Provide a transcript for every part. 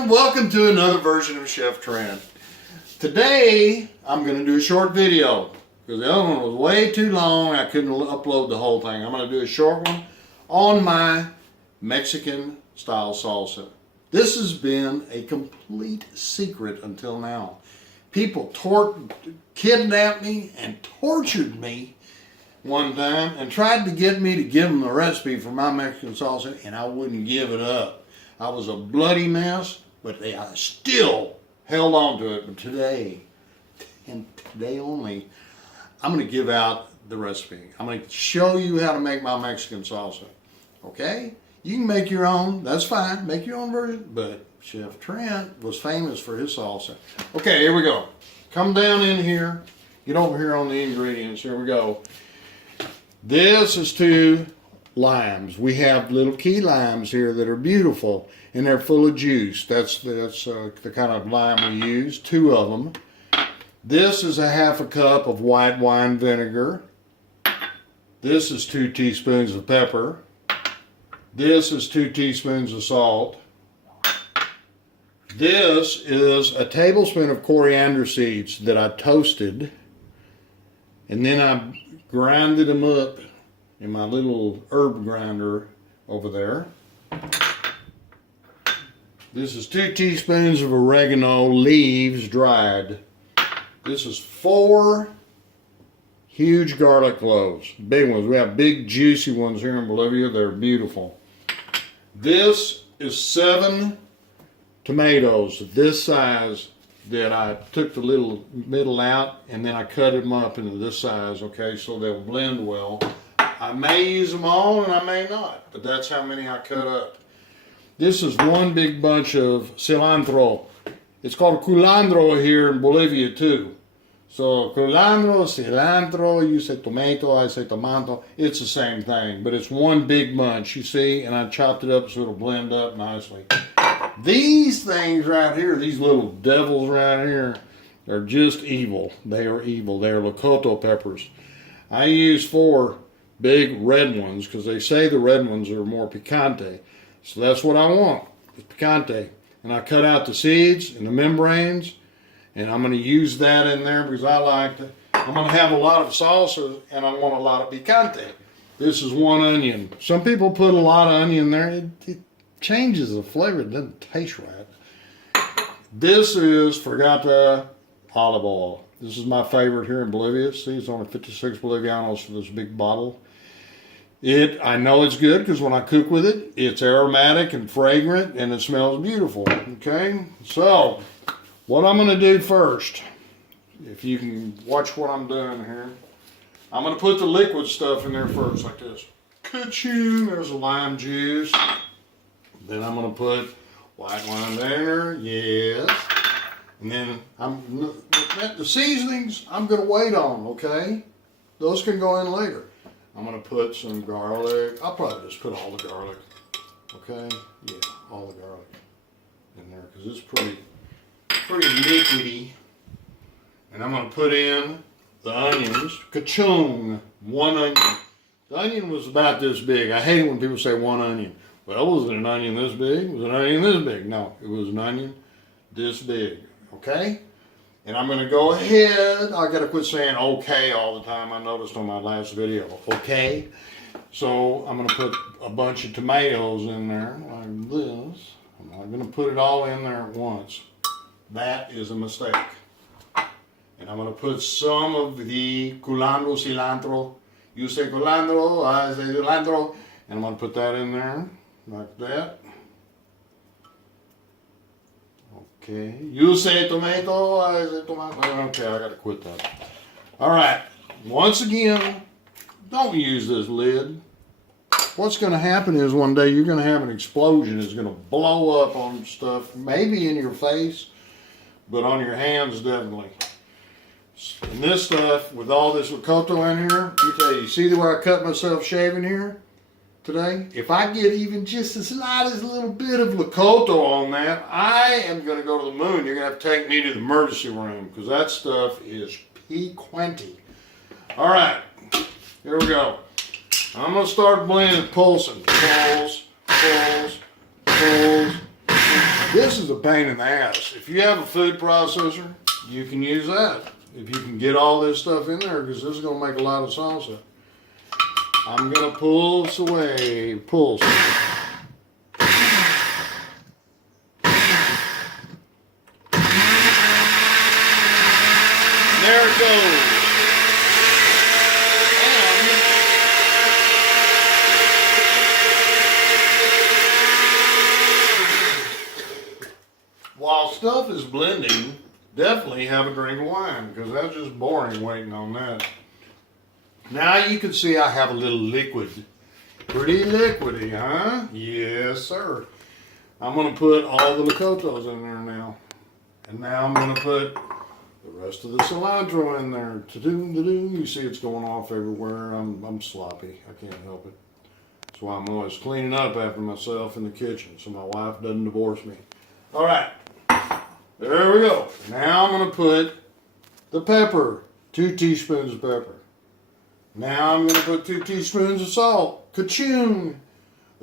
And welcome to another version of Chef Trent. Today I'm going to do a short video because the other one was way too long. I couldn't upload the whole thing. I'm going to do a short one on my Mexican style salsa. This has been a complete secret until now. People kidnapped me and tortured me one time and tried to get me to give them the recipe for my Mexican salsa, and I wouldn't give it up. I was a bloody mess, but I still held on to it. But today, and today only, I'm going to give out the recipe. I'm going to show you how to make my Mexican salsa. Okay? You can make your own. That's fine. Make your own version. But Chef Trent was famous for his salsa. Okay, here we go. Come down in here. Get over here on the ingredients. Here we go. This is 2 limes. We have little key limes here that are beautiful, and they're full of juice. That's the kind of lime we use. 2 of them. This is a 1/2 cup of white wine vinegar. This is 2 teaspoons of pepper. This is 2 teaspoons of salt. This is a tablespoon of coriander seeds that I toasted, and then I grinded them up in my little herb grinder over there. This is 2 teaspoons of oregano leaves dried. This is 4 huge garlic cloves, big ones. We have big juicy ones here in Bolivia. They're beautiful. This is 7 tomatoes this size that I took the little middle out and then I cut them up into this size, okay, so they'll blend well. I may use them all and I may not, but that's how many I cut up. This is 1 big bunch of cilantro. It's called culantro here in Bolivia too. So culantro, cilantro, you say tomato, I say tomato. It's the same thing, but it's 1 big bunch, you see, and I chopped it up so it'll blend up nicely. These things right here, these little devils right here, are just evil. They are evil. They are locoto peppers. I use 4 big red ones because they say the red ones are more picante. So that's what I want, it's picante. And I cut out the seeds and the membranes, and I'm going to use that in there because I like to. I'm going to have a lot of salsa and I want a lot of picante. This is 1 onion. Some people put a lot of onion there. It changes the flavor. It doesn't taste right. This is Fragata olive oil. This is my favorite here in Bolivia. See, it's only 56 Bolivianos for this big bottle. I know it's good because when I cook with it, it's aromatic and fragrant and it smells beautiful. Okay, so what I'm going to do first, if you can watch what I'm doing here, I'm going to put the liquid stuff in there first like this. Ka-ching, there's a lime juice. Then I'm going to put white wine vinegar, yes. And then the seasonings I'm going to wait on, okay? Those can go in later. I'm going to put some garlic. I'll probably just put all the garlic, okay? Yeah, all the garlic in there because it's pretty liquidy. And I'm going to put in the onions. Ka-chung, 1 onion. The onion was about this big. I hate it when people say 1 onion. Well, was it an onion this big? Was it an onion this big? No, it was an onion this big, okay? And I'm going to go ahead. I got to quit saying okay all the time. I noticed on my last video, okay? So I'm going to put a bunch of tomatoes in there like this. I'm not going to put it all in there at once. That is a mistake. And I'm going to put some of the culantro, cilantro. You say culantro, I say cilantro. And I'm going to put that in there. Like that. Okay. You say tomato, I say tomato. Okay, I gotta quit that. Alright. Once again, don't use this lid. What's gonna happen is one day you're gonna have an explosion. It's gonna blow up on stuff, maybe in your face, but on your hands definitely. And this stuff, with all this locoto in here, you see the way I cut myself shaving here? Today, if I get even just the slightest little bit of locoto on that, I am going to go to the moon. You're going to have to take me to the emergency room because that stuff is picante. All right, here we go. I'm going to start blending, pulsing. Pulse, pulse, pulse, This is a pain in the ass. If you have a food processor, you can use that. If you can get all this stuff in there, because this is going to make a lot of salsa. I'm going to pull this away. Pulse. There it goes. While stuff is blending, definitely have a drink of wine, because that's just boring waiting on that. Now you can see I have a little liquid. Pretty liquidy, huh? Yes, sir. I'm going to put all the Locotos in there now. And now I'm going to put the rest of the cilantro in there. Ta-doom-ta-doom. You see it's going off everywhere. I'm sloppy. I can't help it. That's why I'm always cleaning up after myself in the kitchen, so my wife doesn't divorce me. All right. There we go. Now I'm going to put the pepper. 2 teaspoons of pepper. Now I'm going to put 2 teaspoons of salt. Ka-choom.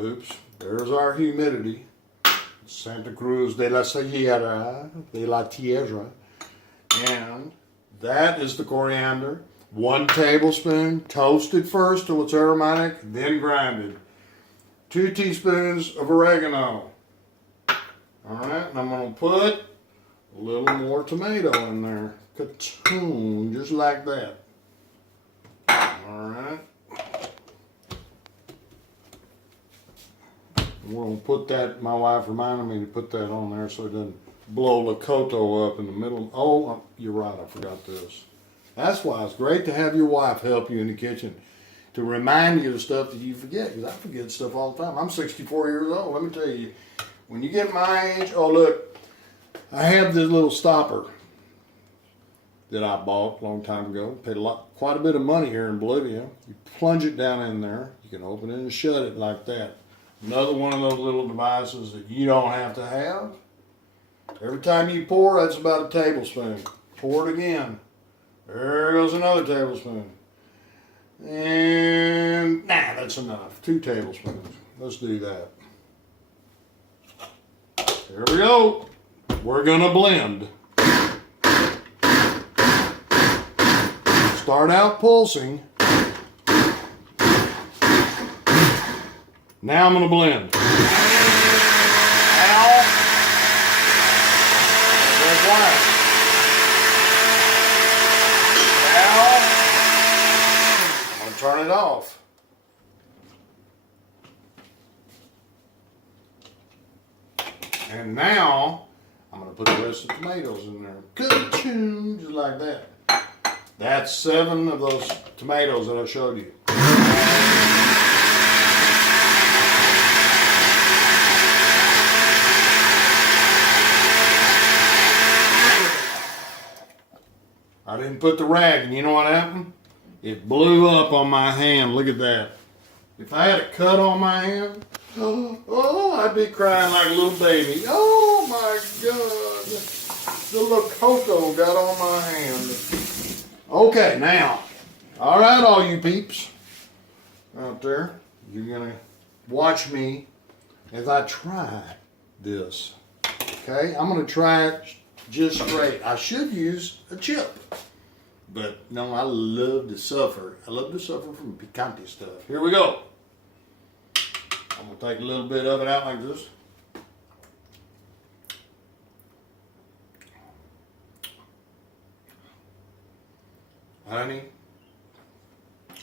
Oops. There's our humidity. Santa Cruz de la Sierra, de la Tierra. And that is the coriander. 1 tablespoon, toasted first till it's aromatic, then grinded. 2 teaspoons of oregano. Alright, and I'm going to put a little more tomato in there. Ka-choom, just like that. Alright. We're going to put that, my wife reminded me to put that on there so it doesn't blow Locoto up in the middle. Oh, you're right, I forgot this. That's why it's great to have your wife help you in the kitchen to remind you of stuff that you forget, because I forget stuff all the time. I'm 64 years old. Let me tell you, when you get my age, oh look, I have this little stopper that I bought a long time ago. Paid quite a bit of money here in Bolivia. You plunge it down in there. You can open it and shut it like that. Another one of those little devices that you don't have to have. Every time you pour, that's about a tablespoon. Pour it again. There goes another tablespoon. And, nah, that's enough. 2 tablespoons. Let's do that. There we go. We're going to blend. Start out pulsing. Now I'm going to blend. Ow. Red wine. Ow. I'm going to turn it off. And now I'm going to put the rest of the tomatoes in there. Ka-choom, just like that. That's 7 of those tomatoes that I showed you. I didn't put the rag, and you know what happened? It blew up on my hand. Look at that. If I had a cut on my hand, I'd be crying like a little baby. Oh my God. The Locoto got on my hand. Okay, now, all right, all you peeps out there, you're going to watch me as I try this. Okay, I'm going to try it just straight. I should use a chip, but no, I love to suffer. I love to suffer from picante stuff. Here we go. I'm going to take a little bit of it out like this.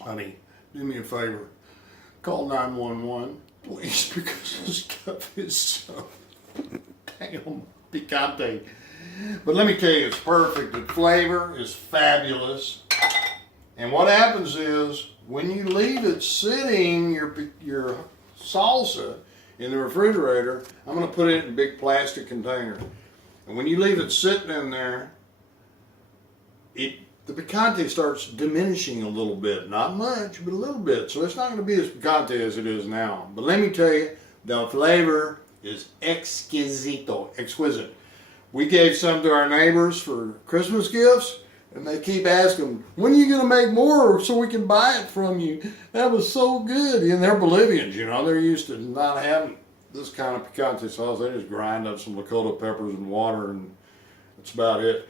Honey, do me a favor. Call 911, please, because this stuff is so damn picante. But let me tell you, it's perfect. The flavor is fabulous. And what happens is, when you leave it sitting, your salsa in the refrigerator, I'm going to put it in a big plastic container. And when you leave it sitting in there, the picante starts diminishing a little bit. Not much, but a little bit. So it's not going to be as picante as it is now. But let me tell you, the flavor is exquisite. We gave some to our neighbors for Christmas gifts, and they keep asking, when are you going to make more so we can buy it from you? That was so good. And they're Bolivians, you know. They're used to not having this kind of picante sauce. They just grind up some Lakota peppers and water, and that's about it.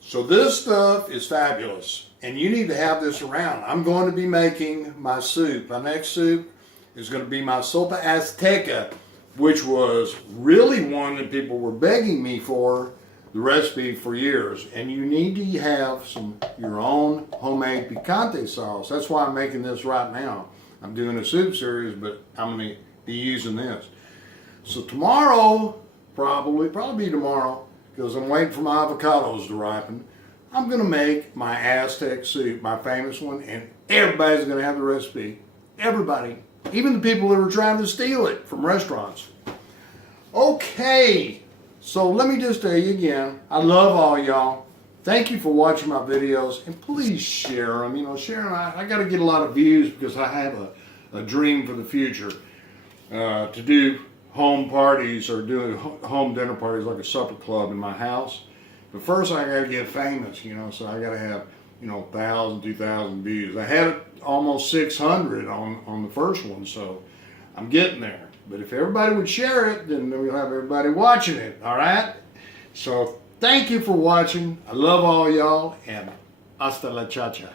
So this stuff is fabulous, and you need to have this around. I'm going to be making my soup. My next soup is going to be my sopa azteca, which was really one that people were begging me for the recipe for years. And you need to have your own homemade picante sauce. That's why I'm making this right now. I'm doing a soup series, but I'm going to be using this. So tomorrow, probably tomorrow, because I'm waiting for my avocados to ripen, I'm going to make my Aztec soup, my famous one, and everybody's going to have the recipe. Everybody. Even the people that were trying to steal it from restaurants. Okay, so let me just tell you again, I love all y'all. Thank you for watching my videos, and please share them. You know, share them. I got to get a lot of views because I have a dream for the future to do home parties or doing home dinner parties like a supper club in my house. But first I gotta get famous, you know, so I gotta have, 1,000, 2,000 views. I had almost 600 on the first one, so I'm getting there. But if everybody would share it, then we'll have everybody watching it, all right? So thank you for watching. I love all y'all, and hasta la cha-cha.